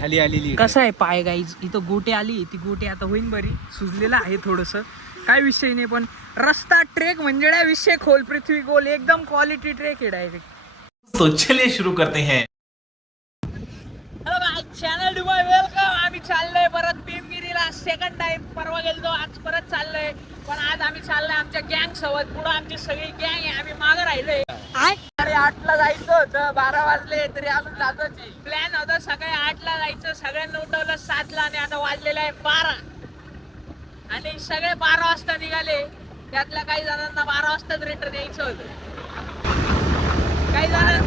खाली आलेली कसं आहे पाय गाईज इथं गोटे आली ती गोटे आता होईन बरी सुजलेला आहे थोडस काय विषय नाही पण रस्ता ट्रेक म्हणजे विषय खोल पृथ्वी गोल एकदम क्वालिटी ट्रेक आहे डायरेक्ट. तो चलिए शुरू करते हैं. Hello channel to my welcome. आम्ही चाललोय परत भीमगिरीला सेकंड टाइम. परवा गेलो आज परत चाललोय पण आज आम्ही चाललोय आमच्या गँग सोबत. पुढे आमची सगळी गँग आहे. आम्ही मागं राहिलोय. अरे 8ला जायचं होतं 12 वाजले तरी अजून जातोच. प्लॅन होता सकाळी 8ला जायचं. सगळ्यांना उठवलं 7ला आणि आता वाजलेलं आहे 12 आणि सगळे 12 वाजता निघाले. त्यातल्या काही जणांना 12 वाजताच रिटर्न यायचं होतं. काही जणांना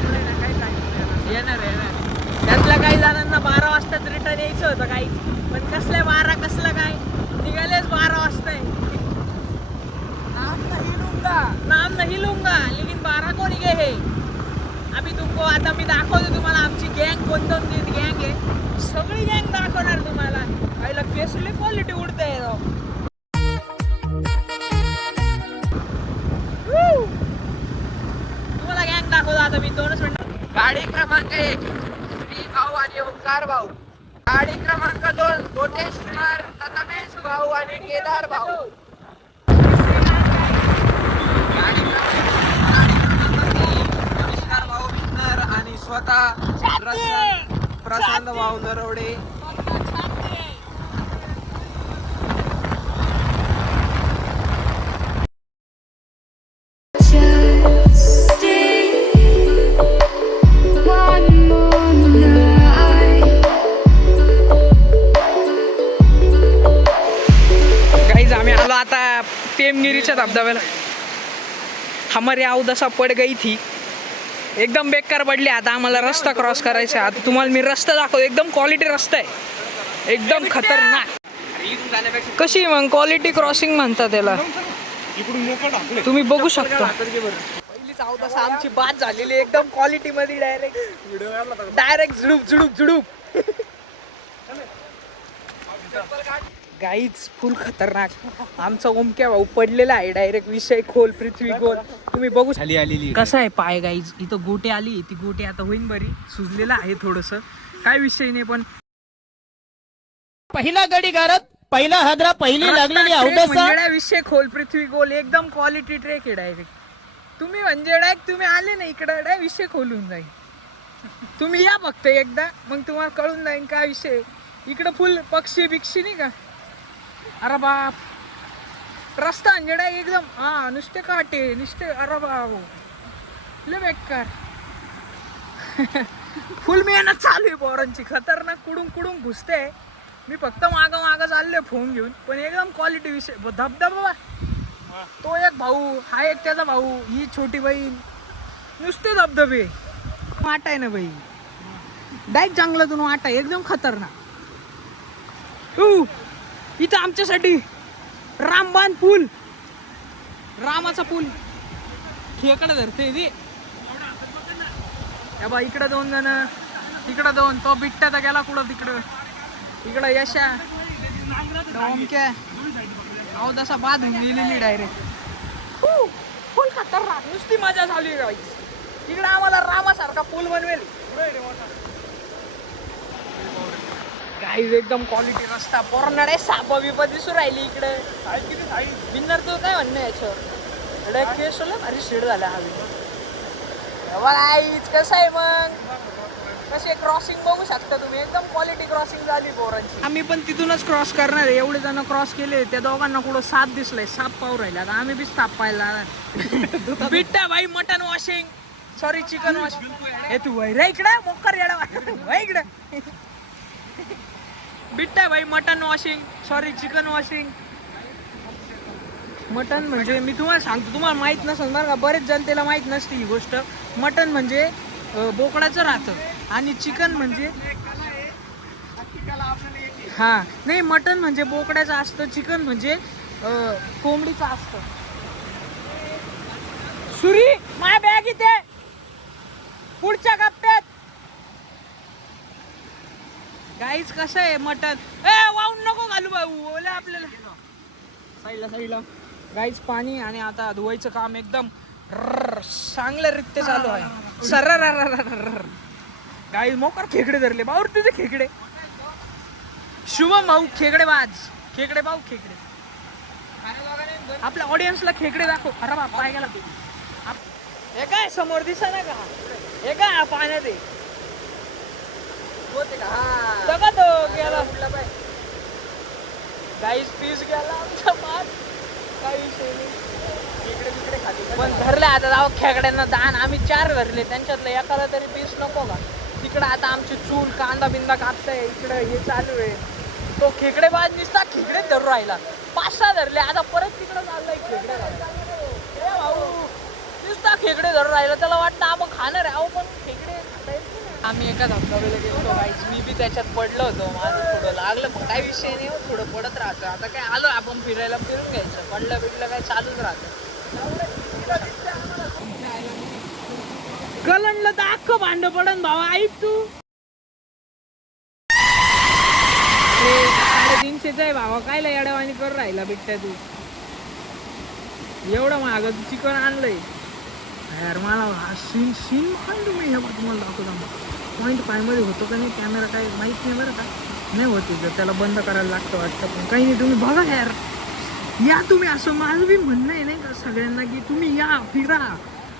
येणार त्यातल्या काही जणांना 12 वाजताच रिटर्न यायचं होतं. काही पण कसलं 12 कसलं काय निघालेच 12 वाजता. नाम नहीं लूंगा लेकिन 12 को निघे हे. अभी तुमको आता मी दाखवतो तुम्हाला आमची गँग कोणती गँग आहे. सगळी गँग दाखवणार तुम्हाला. पहिला केसले क्वालिटी उडते तुम्हाला गँग दाखवतो आता मी 2च मिनिट. गाडी क्रमांक 1 मी भाऊ आणि ओंकार भाऊ. गाडी क्रमांक 2 कोटेश्वर तनमेश भाऊ आणि केदार भाऊ. भाऊ विन्नर आणि स्वतः प्रशांत भाऊ नरवडे. गाईज आम्ही आलो आता पेमगिरीच्या धबधब्याला. हमारे अवदसा पड गई थी एकदम बेकार पडली. आता आम्हाला रस्ता क्रॉस करायचा आहे. आता तुम्हाला मी रस्ता दाखवतो. एकदम क्वालिटी रस्ता आहे एकदम खतरनाक. कशी मग क्वालिटी क्रॉसिंग म्हणतात त्याला. तुम्ही बघू शकता. पहिलीच अवदसा आमची बाद झालेली एकदम क्वालिटी मध्ये. डायरेक्ट झुडूप गाईच फुल खतरनाक. आमचा ओमक्या भाऊ पडलेला आहे डायरेक्ट विषय खोल पृथ्वी गोल. तुम्ही बघू खाली आलेली कसं आहे पाय गाईज इथं गोटे आली ती गोटे आता होईन बरी. सुजलेला आहे थोडस काय विषय नाही पण पहिला गडी गारत पहिला हादरा पहिली लागलेली अवदसा विषय खोल पृथ्वी गोल एकदम क्वालिटी ट्रेक आहे डायरेक्ट. तुम्ही म्हणजे डायरेक्ट तुम्ही आले ना इकडं डायरेक्ट विषय खोलून जाईल. तुम्ही या फक्त एकदा मग तुम्हाला कळून जाईल काय विषय. इकडं फुल पक्षी बिक्षी नाही का. अरे बाप रस्ता अंजडा एकदम हा नुसते काटे नुसते. अरे बाबू लय बेकार. फुल मेहनत चालू आहे पोरांची खतरनाक. कुडून घुसते. मी फक्त मागं चाललोय फोन घेऊन पण एकदम क्वालिटी विषय. धबधबा तो एक भाऊ हा एक त्याचा भाऊ ही छोटी बहीण नुसते धबधबे वाट आहे ना बाई. डायरेक्ट जंगलातून वाट आहे एकदम खतरनाक. इथं आमच्यासाठी रामबाण पूल रामाचा पूल खेकडे धरते ते. बा इकडं 2 जण तिकडं 2. तो बिट्टा तर गेला कुठं तिकडं. इकडं यशा ओमक्या अवदसा बाद होऊन गेलेली डायरेक्ट. फुल खतरनाक नुसती मजा चालू आहे गाईस. इकडं आम्हाला रामासारखा पूल बनवेल गाईज. एकदम क्वालिटी रस्ता. पोरनाडे साप बिप दिसू राहिली इकडे. बिन्नर तो काय म्हणणं याच्यावर केस भारी शेड झाला हवी. कसं आहे मग कसे क्रॉसिंग बघू शकता तुम्ही. एकदम क्वालिटी क्रॉसिंग झाली पोरांची. आम्ही पण तिथूनच क्रॉस करणार आहे. एवढे जण क्रॉस केले त्या दोघांना कुठं साप दिसलाय. साप पाहू राहिला. आता आम्ही बी साप पाहायला बिट्टा भाई mutton washing sorry chicken washing. हे तू वैरा इकडे मोकर येडा इकडे. बिट्टा भाई mutton washing sorry chicken washing. Mutton म्हणजे मी तुम्हाला सांगतो तुम्हाला माहीत नसेल बरं का. बरेच जनतेला माहीत नसते ही गोष्ट. मटन म्हणजे बोकडाचं राहतं आणि चिकन म्हणजे हा नाही मटन म्हणजे बोकड्याचं असतं. चिकन म्हणजे कोंबडीचं असतं. सुरी माय बॅग इथे पुढच्या कप्प्यात. गाईज कसं आहे मटन वाहून नको घालू भाऊ ओले आपल्याला. साईडला गाईज पाणी आणि आता धुवायचं काम एकदम चांगल्यारीत्या चालू आहे. सरर गाई मोकर खेकडे धरले बावर तुझे खेकडे शुभम भाऊ खेकडेबाज, खेकडे भाऊ खेकडे. आपल्या ऑडियन्सला खेकडे दाखव. अरे बाप पाय गेला. हे काय समोर दिसा ना का? हे काय पाण्यात आहे? बघा तो गेला. गाईस पीस गेला आमचा पाच. काही विषय नाही. पण धरले आता जाऊ खेकड्यांना दान. आम्ही 4 धरले, त्यांच्यातलं एकाला तरी पीस नको का? तिकडं आता आमची चूल कांदा बिंदा कापताय. इकडं हे चालू आहे. तो खेकडेबाज निसता खेकडे धरून राहिला. 5-6 धरले, आता परत तिकडं चाललाय खेकडे भाऊ. नुसता खेकडे धरून राहिला. त्याला वाटतं आपण खाणार आहे. अहो पण खेकडे खाता येत नाही. आम्ही एका धबधब्याला गेलो गाईस. मी बी त्याच्यात पडलो होतो. माझं थोडं लागलं, पण काही विषय नाही. थोडं पडत राहतं. आता काय आलो आपण फिरायला, फिरून घ्यायचं. पडलं बिडलं काय चालूच राहतं. कलंडलं तर अख्खं भांड पडन भावा. ऐक तू 350 आहे भावा. कायला येड्यावानी करून राहिला बिट्ट्या तू. एवढं महाग चिकन आणलंय यार. मला सीन काय तुम्ही हे तुम्हाला दाखवता. पॉईंट 5 मध्ये होतो का नाही कॅमेरा काय माहित नाही बरं का. नाही होते जर त्याला बंद करायला लागतं वाटतं. पण काही नाही, तुम्ही बघा यार. या तुम्ही. असं माझं बी म्हणणं आहे नाही का सगळ्यांना की तुम्ही या फिरा.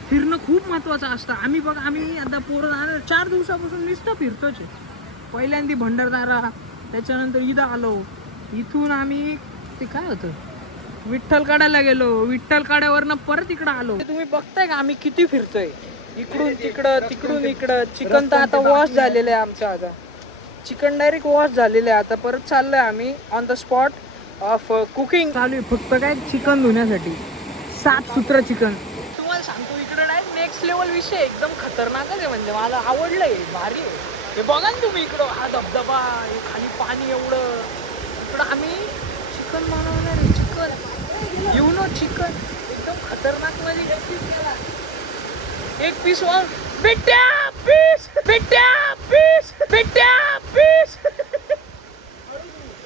फिरणं खूप महत्त्वाचं असतं. आम्ही बघा, आम्ही आता पोरं 4 दिवसापासून नुसतं फिरतोच. पहिल्यांदा भंडारदारा, त्याच्यानंतर इथं आलो. इथून आम्ही ते काय होतं विठ्ठलकाड्याला गेलो. विठ्ठलकाड्यावरनं परत इकडं आलो. तुम्ही बघताय का आम्ही किती फिरतोय. इकडून तिकडं, तिकडून इकडं. चिकन तर आता वॉश झालेलं आहे आमचं. आता चिकन डायरेक्ट वॉश झालेलं आहे. आता परत चाललोय आम्ही on the spot of cooking चालू आहे. फक्त काय चिकन धुण्यासाठी 7 सूत्र चिकन. तुम्हाला सांगतो इकडं डायरेक्ट नेक्स्ट लेवल विषय एकदम खतरनाकच आहे. म्हणजे मला आवडलंय, भारी आहे. हे बघा ना तुम्ही इकडं. हा धबधबा, हे खाली पाणी एवढं. इकडं आम्ही चिकन बनवणार आहे. चिकन येऊ नो चिकन एकदम खतरनाक मध्ये. एक पीस वर बिट्ट्या पीस, बिट्ट्या पीस, बिट्ट्या पीस.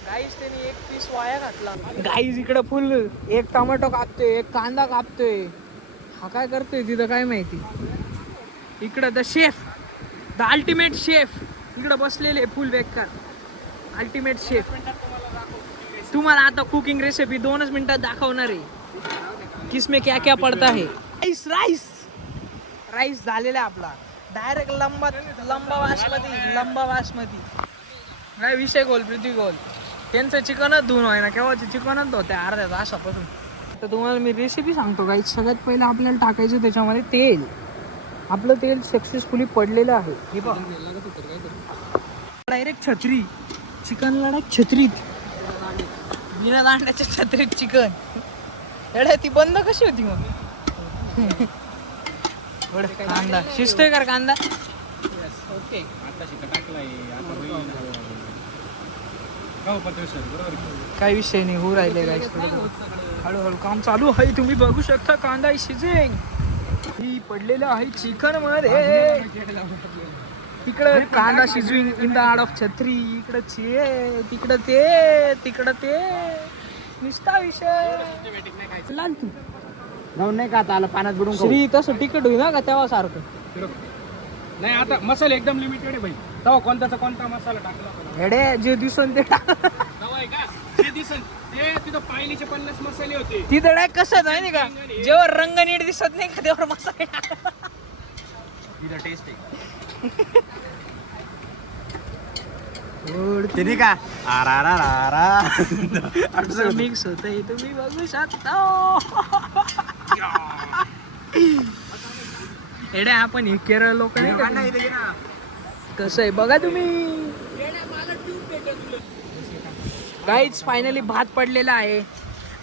गाईस त्यांनी 1 पीस वाया घातला. गाईस इकडं फुल एक टोमॅटो कापतोय, एक कांदा कापतोय. हा काय करतोय तिथं काय माहिती. इकडं the chef, the ultimate chef इकडं बसलेले फुल बेकार. अल्टिमेट शेफ तुम्हाला आता कुकिंग रेसिपी 2च मिनिटात दाखवणार आहे. किसमें क्या क्या पडता है. राईस झालेला आपला डायरेक्ट लंबा बासमती. काय विषय गोल प्रीती गोल. त्यांचं चिकनच धुवून आहे ना, केव्हाचे चिकनच होते अर्ध्या तासापासून. तर तुम्हाला मी रेसिपी सांगतो काही. सगळ्यात पहिलं आपल्याला टाकायचं त्याच्यामध्ये तेल. आपलं तेल सक्सेसफुली पडलेलं आहे. हे बघ डायरेक्ट छत्री. चिकनला डायरेक्ट छत्रीत, बिना दांड्याच्या छत्रीत चिकन. एवढ्या ती बंद कशी होती मग. कांदा शिजतोय का कांदा. ओके काही विषय नाही. होऊ राहिले काय हळूहळू काम चालू आहे. तुम्ही बघू शकता कांदा शिजेल ही पडलेलं आहे चिकन मध्ये. तिकडं कांदा शिजविंग इन द आर्ट ऑफ छत्री. इकडं तिकडं ते निस्ता विषय. नाही का आता आलं पाण्यात बुडून श्री तसं तिकट होईल ना का तेव्हा सारखं. नाही आता मसाला एकदम लिमिटेड आहे भाई. तेव्हा कोणता मसाला टाकला हेडे जे दिसन ते जे दिसन ते तिथं पायलीचे 50 मसाले होते. तिथं डायरेक्ट कसं नाही का, जेव्हा रंग नीट दिसत नाही का तेव्हा मसाले तिथं टेस्ट आहे. ते का मिक्स होतंय तुम्ही बघू शकता. एडे आपण हे केरळ लोक कसं आहे बघा तुम्ही. गाईज फायनली भात पडलेला आहे.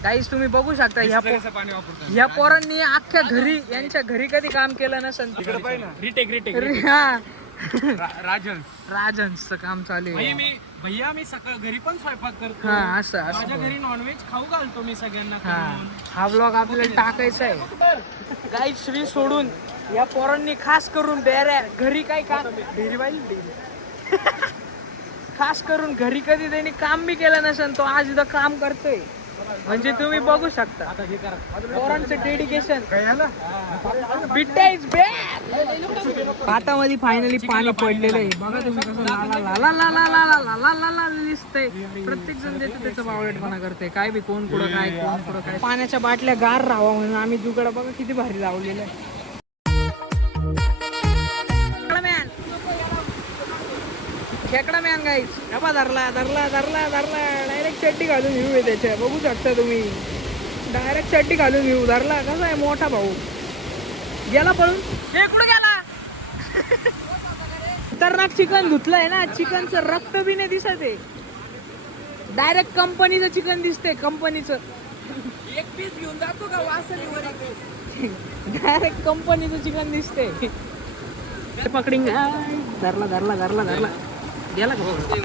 गाईज तुम्ही बघू शकता ह्या पोरांनी अख्ख्या घरी, यांच्या घरी कधी काम केलं नसेल. हा राजन्सचं काम चालू आहे. भैया मी सकाळ घरी पण स्वयंपाक करतो. हा असं माझ्या घरी नॉनव्हेज खाऊ घालतो मी सगळ्यांना. हा व्लॉग आपल्याला टाकायचा आहे. गाईज श्री सोडून या पोरांनी खास करून घरी काय काम खास करून घरी कधी त्यांनी काम बी केलं नसेल. तो आज इथं काम करतोय. म्हणजे तुम्ही बघू शकता आता हे करा पोरांचं डेडिकेशन. Bittya is back. हातामध्ये फायनली पाणी पडलेलं आहे. बघा तुम्ही कसं ला ला ला ला ला ला ला ला ला ला ला दिसतंय. प्रत्येक जण त्याचं त्याचं बावळटपणा करते. काय बी कोण कुठं काय कोण कुठं काय. पाण्याच्या बाटल्या गार राहावा म्हणून आम्ही जुगाड बघा किती भारी लावलेलं आहे. खेकडा मॅन गाईस. डबा धरला धरला धरला धरला. डायरेक्ट चड्डी घालून घेऊ आहे त्याच्या. बघू शकता तुम्ही. डायरेक्ट चड्डी घालून घेऊ. धरला कसा आहे मोठा भाऊ. गेला पळून. हे कुठं गेला. खतरनाक चिकन धुतलंय ना. चिकनचं रक्त बी नाही दिसत आहे. डायरेक्ट कंपनीचं चिकन दिसते. कंपनीचं एक पीस घेऊन जातो का वासनीवर एक पीस. डायरेक्ट कंपनीचं चिकन दिसते. पकडीन धरला धरला धरला धरला. गेला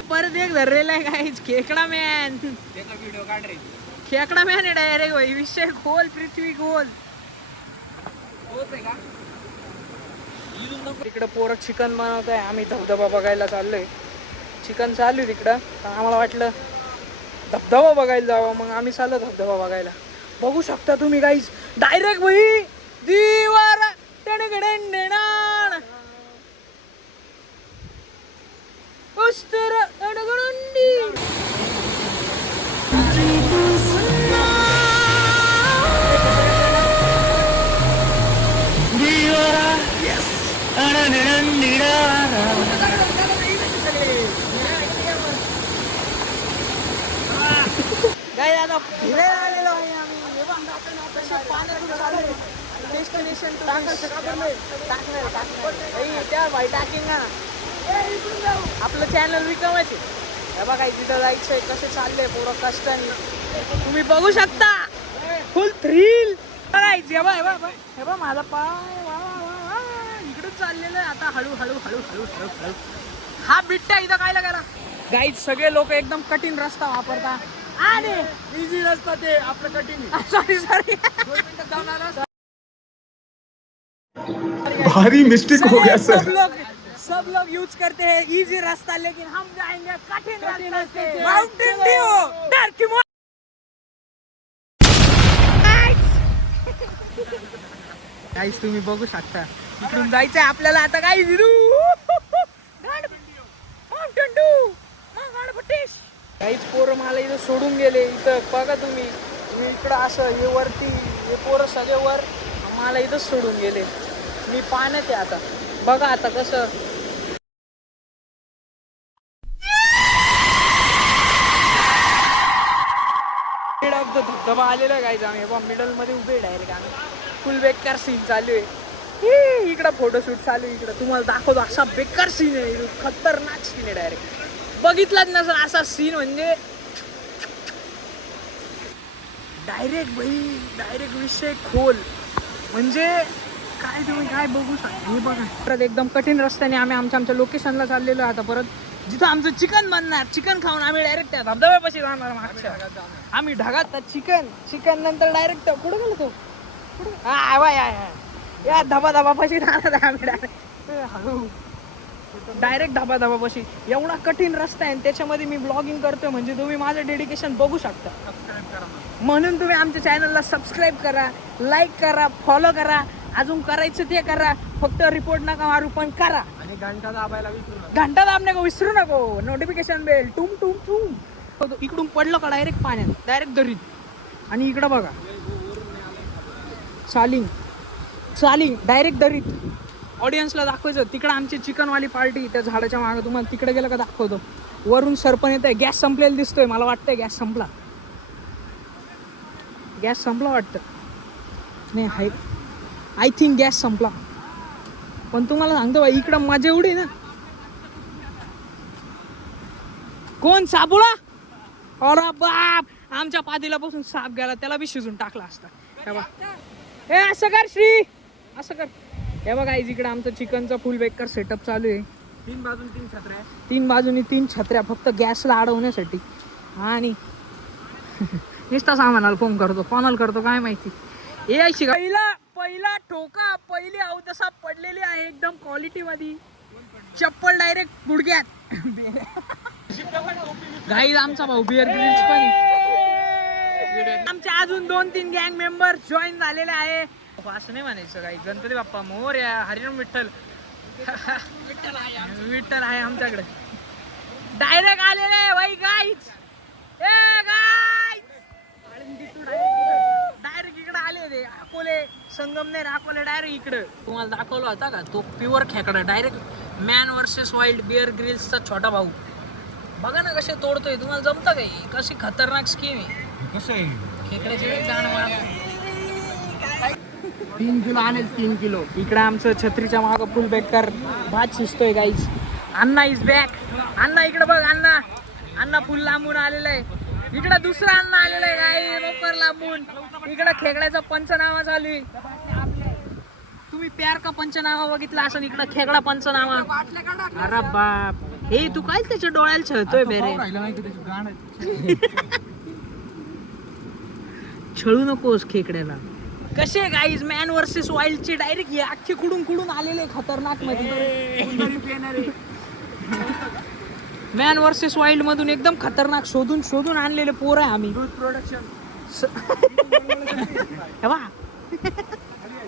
परत एक धरलेला आहे काहीच. खेकडा मॅन. व्हिडिओ काढ रे. खेकडा मॅन आहे डायरेक्ट. विषय खोल. पृथ्वी खोल. तिकडं पोरं चिकन बनवत आहे. आम्ही धबधबा बघायला चाललोय. चिकन चालू आहे तिकडं. आम्हाला वाटलं धबधबा बघायला जावं. मग आम्ही चाललो धबधबा बघायला. बघू शकता तुम्ही गाईज. डायरेक्ट भाई दिवार उस्तर अडगडुंडी. काय आता फिरायला आलेलो आहे आम्ही. पाण्यातून चालू डेस्टिनेशन त्या भाई टाकिंग ना. आपलं चॅनल विकवायचे. हे बघा तिथं जायचंय. कसे चालले पोरं कष्टाने. तुम्ही बघू शकता. फुल थ्रिल करायची. हे बघ माझा पाय इकडून चाललेलं आहे. आता हळू हळू हळू हळू हळू हळू. हा बिट्ट्या इथं काय करा गाईज. सगळे लोक एकदम कठीण रस्ता वापरता. आणि इझी रस्ता ते आपलं कठीण. Sorry sorry. भारी मिस्टेक हो गया सर. सब लोग यूज करते हैं इजी रास्ता. लेकिन हम जाएंगे कठिन रास्ते. माउंटेन ड्यू डर की गाईस तुम्ही बघू शकता. इकडून जायचंय आपल्याला आता. काय माउंटेन ड्यू गणपतीश. काहीच पोरं मला इथं सोडून गेले. इथं बघा तुम्ही. इकडं असं हे वरती हे पोरं सगळे वर. मला इथंच सोडून गेले. मी पाण्यात आहे आता. बघा आता कसं. मिड ऑफ द धबधबा आलेला आहे गाईज. आम्ही मिडल मध्ये उभे डायरेक्ट. आम्ही फुल बेकार सीन चालू आहे. इकडं फोटोशूट चालू आहे. इकडं तुम्हाला दाखवतो. असा बेकार सीन आहे. खतरनाक सीन आहे. डायरेक्ट बघितलाच नसेल असा सीन. म्हणजे डायरेक्ट भाई डायरेक्ट विषय खोल. म्हणजे काय तुम्ही काय बघू शकता. हे बघा परत एकदम कठीण रस्त्याने आम्ही आमच्या लोकेशनला चाललेलो आता. परत जिथं आमचं चिकन बनणार. चिकन खाऊन आम्ही डायरेक्ट त्या धबधब्यापाशी जाणार. मागच्या आम्ही ढगात चिकन नंतर डायरेक्ट कुठं गेलो तो. या धबाधबापाशी जाणार आम्ही. डायरेक्ट धबाधबापाशी. एवढा कठीण रस्ता आहे. त्याच्यामध्ये मी ब्लॉगिंग करतोय. म्हणजे तुम्ही माझं डेडिकेशन बघू शकता. म्हणून तुम्ही आमच्या चॅनलला सबस्क्राईब करा, लाईक करा, फॉलो करा. अजून करायचं ते करा. फक्त रिपोर्ट नका मारू पण करा. आणि घंटा दाबायला विसरू नका. घंटा दाबणे का विसरू नको. नोटिफिकेशन बेल टूम टूम टूम. इकडून पडलं का डायरेक्ट पाण्यात. डायरेक्ट दरीत. आणि इकडं बघा चालिंग डायरेक्ट दरीत. ऑडियन्सला दाखवायचं. तिकडं आमची चिकनवाली पार्टी त्या झाडाच्या मागं. तुम्हाला तिकडे गेलं का दाखवतो. वरून सरपण येत आहे. गॅस संपलेला दिसतोय. मला वाटतंय गॅस संपला वाटतं. नाही हाय आय थिंक गॅस संपला. पण तुम्हाला सांगतो बाई इकडं मजा एवढी ना. कोण साबुळा. अरे बाप. आमच्या पातेल्यापासून साप गेला. त्याला बी शिजून टाकला असता. हे असं कर श्री असं कर. हे बघा इकडे आमचं चिकनचा फुल बेकार सेटअप चालू आहे. 3 बाजून 3 छत्र्या. 3 बाजूनी 3 छत्र्या फक्त गॅसला अडवण्यासाठी. आणि नुसता सामानाला फोन करतो. कोणाला करतो काय माहिती. हे अशी पहिला ठोका. पहिली अवदसा पडलेली आहे एकदम क्वालिटी मध्ये. चप्पल डायरेक्ट गुडघ्यात. गाईज आमचा भाऊ बिअर ग्रिल्स पण आमचे अजून 2-3 गँग मेंबर जॉईन झालेले आहे. असं नाही म्हणायचं काही. गणपती बाप्पा मोरया, हरिओम विठ्ठल. विठ्ठल आहे आमच्याकडे. डायरेक्ट आलेले आहे भाई गाईज. डायरेक्ट इकडे आले रे. अकोले संगमनेर, अकोले डायरेक्ट इकडे. तुम्हाला दाखवला होता का तो प्युअर खेकडा. Direct man versus wild Bear ग्रिल्सचा छोटा भाऊ. बघा ना कसे तोडतोय. तुम्हाला जमतं काय? कशी खतरनाक स्कीम आहे. कसं आहे खेकड्याचे गाण मारतो. 3 किलो आणेल 3 किलो. इकडे आमचं छत्रीच्या मागं फुल बेकार भात शिजतोय guys. Anna is back. Anna इकडे बघ. अण्णा फुल लांबून आलेलं आहे. इकडे दुसरा अण्णा आलेला आहे गाई मोकर लांबून. इकडे खेकड्याचा पंचनामा चालू आहे. तुम्ही प्यार का पंचनामा बघितला असं. इकडे खेकडा पंचनामा. अरे बाप. हे तू काय त्याच्या डोळ्याला छळतोय बेरे. छळू नकोस खेकड्याला. कसे गाईज मॅन वर्सेस वाईल्ड ची डायरेक्ट हे अख्खे कुडून आलेले खतरनाक मध्ये. मॅन वर्सेस वाईल्ड मधून एकदम खतरनाक शोधून आणलेले पोर आहे आम्ही. प्रोडक्शन.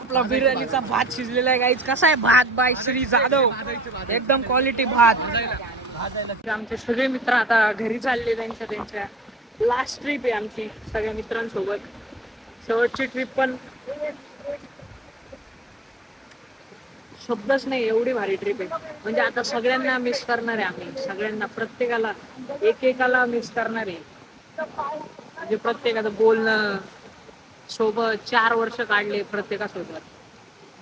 आपला बिर्याणीचा भात शिजलेला आहे गाईज. कसा आहे भात बाय श्री जाधव. एकदम क्वालिटी भात. आमचे सगळे मित्र आता घरी चालले. त्यांच्या लास्ट ट्रिप आहे आमची सगळ्या मित्रांसोबत. शेवटची ट्रिप पण शब्दच नाही एवढी भारी ट्रिप आहे. म्हणजे आता सगळ्यांना मिस करणार आहे आम्ही. सगळ्यांना प्रत्येकाला एकेकाला मिस करणार आहे. म्हणजे प्रत्येकाचं बोलणं सोबत 4 वर्ष काढले प्रत्येकासोबत.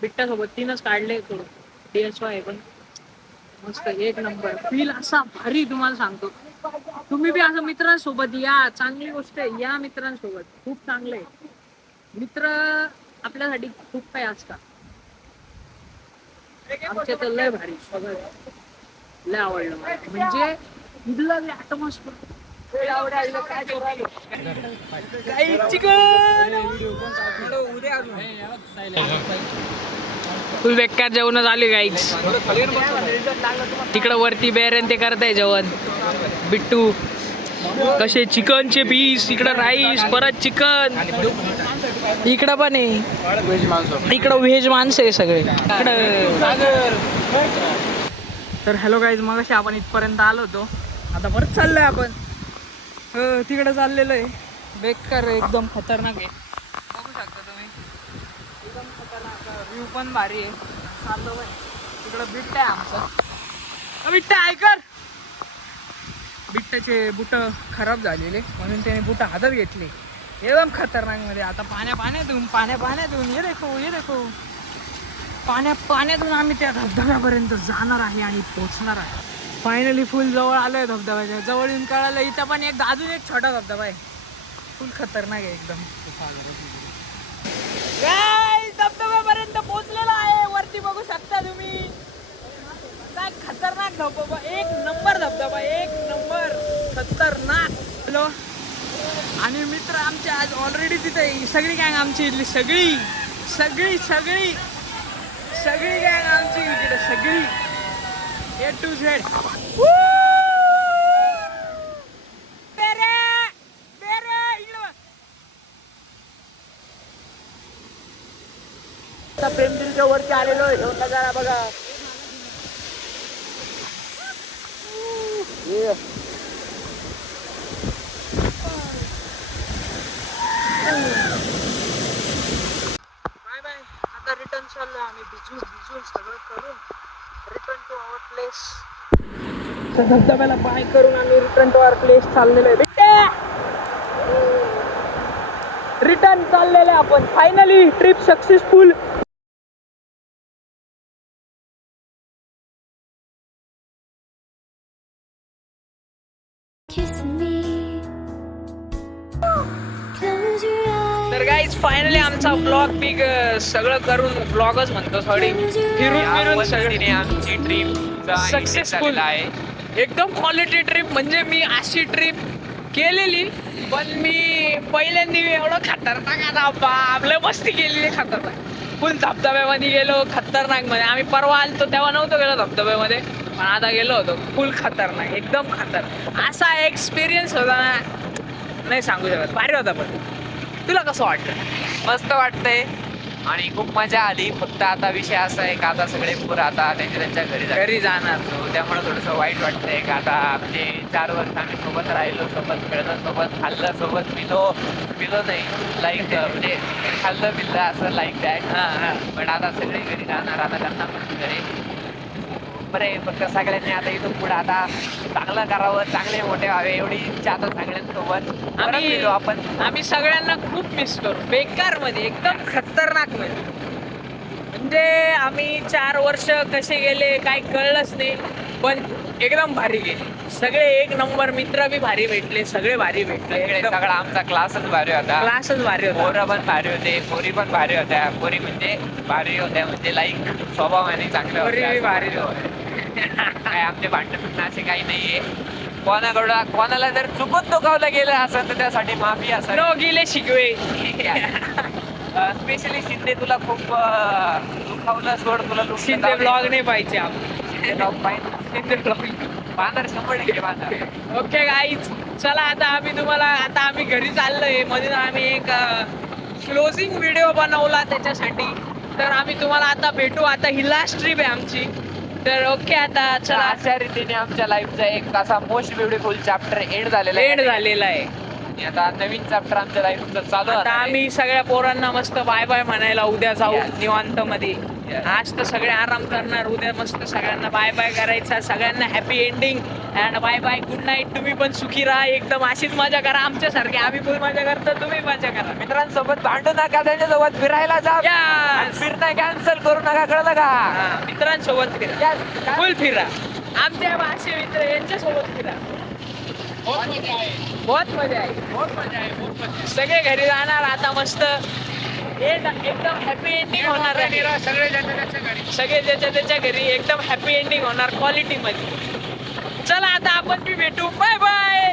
बिट्ट्यासोबत 3च काढले. DSY पण मस्त एक नंबर फील असा भारी. तुम्हाला सांगतो तुम्ही बी असं मित्रांसोबत या. चांगली गोष्ट आहे. या मित्रांसोबत खूप चांगलं आहे. मित्र आपल्यासाठी खूप काही असतात. आमच्या तर लय भारी सगळं लय आवडलं मला. म्हणजे इथलं फुल बेकार जेवण झाले गाईच. तिकडं वरती बेरन ते करताय जेवण. बिट्टू कसे चिकनचे पीस. इकडं राईस परत चिकन. इकडं पण आहे. इकडं व्हेज माणसं आहे सगळे. तर हॅलो गाईज मगाशी आपण इथपर्यंत आलो होतो. आता परत चाललोय आपण. तिकडे चाललेलं आहे. बेकार एकदम खतरनाक आहे. बघू शकता तुम्ही. एकदम खतरनाक. व्ह्यू पण भारी आहे. चाललो आहे. तिकडं बिट्टा आहे आमचं. बिट्टा ऐकर. बिट्ट्याचे बुट खराब झालेले म्हणून त्याने बुट हातात घेतले. एकदम खतरनाक मध्ये. आता पाण्यातून ये देखो पाण्यातून आम्ही त्या धबधब्यापर्यंत जाणार आहे आणि पोहोचणार आहे. फायनली फुल जवळ आलोय धबधब्याच्या. जवळ येऊन कळालं इथं पण अजून एक छोटा धबधबा आहे. फुल खतरनाक आहे एकदम. धबधब्यापर्यंत पोहोचलेला आहे. वरती बघू शकता तुम्ही. काय खतरनाक धबधबा. एक नंबर धबधबा. एक नंबर खतरनाक. हॅलो. आणि मित्र आमचे आज ऑलरेडी तिथे. सगळी गँग आमची इथली. सगळी गँग आमची इकडे. सगळी A to Z. प्रेमदिलच्या वरती आलेलो आहे. नजारा बघा. Bye bye. आता रिटर्न चाललो आम्ही. भिजून सगळं करून रिटर्न टू आवर प्लेस. धबधब्याला बाय करून आम्ही रिटर्न टू आवर प्लेस चाललेलो आहे. रिटर्न चाललेले आपण. Finally trip successful. तर गाईज फायनली आमचा ब्लॉग बिग सगळं करून ब्लॉगच म्हणतो. सॉरी फिरून सगळी आमची ट्रिप सक्सेसफुल आहे. एकदम क्वालिटी ट्रिप. म्हणजे मी अशी ट्रिप केलेली पण मी पहिल्यांदा एवढं खतरनाक आपलं मस्ती केलेली. खतरनाक फुल धबधब्यामध्ये गेलो. खतरनाक मध्ये आम्ही परवा आलतो तेव्हा नव्हतो गेलो धबधब्यामध्ये. पण आता गेलो होतो. फुल खतरनाक. एकदम खतरनाक असा एक्सपिरियन्स होता ना. नाही सांगू शकत. भारी होता पण. तुला कसं वाटतं? मस्त वाटतंय आणि खूप मजा आली. फक्त आता विषय असा आहे का आता सगळे पोरं आता त्यांच्या घरी जातात. घरी जाणार. So, त्यामुळे थोडंसं वाईट वाटतंय का आता म्हणजे 4 वर्ष आम्ही सोबत राहिलो, सोबत खेळलो, सोबत खाल्लं, सोबत पिलो नाही लाईक म्हणजे खाल्लं पिल्लं असं लाईक दॅट. पण आता सगळे घरी जाणार. आता त्यांना पण घरी बरं आहे. फक्त सगळ्यांनी आता इथून पुढे आता चांगलं करावं, चांगले मोठे व्हावे एवढी इच्छा आता सगळ्यांसोबत. परत भेटू आपण. आम्ही सगळ्यांना खूप मिस करू, बेकार मध्ये, एकदम खतरनाक मध्ये. म्हणजे आम्ही 4 वर्ष कसे गेले काही कळलंच नाही, पण एकदम भारी गेले. सगळे एक नंबर, मित्र बी भारी भेटले, सगळे भारी भेटले. सगळा आमचा क्लासच भारी होता. क्लासच भारी होता. पोरं पण भारी होते, पोरी पण भारी होत्या. पोरी म्हणजे भारी होत्या म्हणजे लाईक स्वभावाने चांगल्या पोरी बी भारी काय आमचे भांडण असे काही नाहीये. कोणाला जर चुकून दुखावलं गेलं असेल तर त्यासाठी माफी असेल. नो गेले शिकवे. स्पेशली शिंदे तुला खूप दुखावलं सोड. तुला शिंदे ब्लॉग नाही पाहिजे आपण. शिंदे ब्लॉग. बांधर 100% बांधर. ओके गाईज, चला आता आम्ही घरी चाललोय. मध्ये आम्ही एक क्लोजिंग व्हिडिओ बनवला त्याच्यासाठी. तर आम्ही तुम्हाला आता भेटू. आता ही लास्ट ट्रिप आहे आमची. तर ओके, आता चला. अशा रीतीने आमच्या लाईफचा एक असा मोस्ट ब्युटिफुल चॅप्टर एंड झालेला आहे. आणि आता नवीन चॅप्टर आमच्या लाईफचं चालू आता आम्ही सगळ्या पोरांना मस्त बाय बाय म्हणायला उद्या जाऊ Yes. निवांत मध्ये. आज तर सगळे आराम करणार, उद्या मस्त सगळ्यांना बाय बाय करायचा. सगळ्यांना happy ending and bye bye, good night. तुम्ही पण सुखी राहा, एकदम अशीच मजा करा आमच्यासारखी. आम्ही पण मजा करतो, तुम्ही मजा करा. मित्रांसोबत भांडू नका, त्यांच्यासोबत फिरायला जा. Yes. फिरणं कॅन्सल करू नका, कळलं का? मित्रांसोबत फिरा, फुल फिरा. आमच्या भाषे मित्र यांच्यासोबत फिरा. बहुत मजा आहे. सगळे घरी जाणार आता मस्त. एकदम हॅपी एंडिंग होणार आहे. सगळे ज्याच्या त्याच्या घरी एकदम हॅपी एंडिंग होणार क्वालिटी मध्ये. चला आता आपण बी भेटू. Bye bye.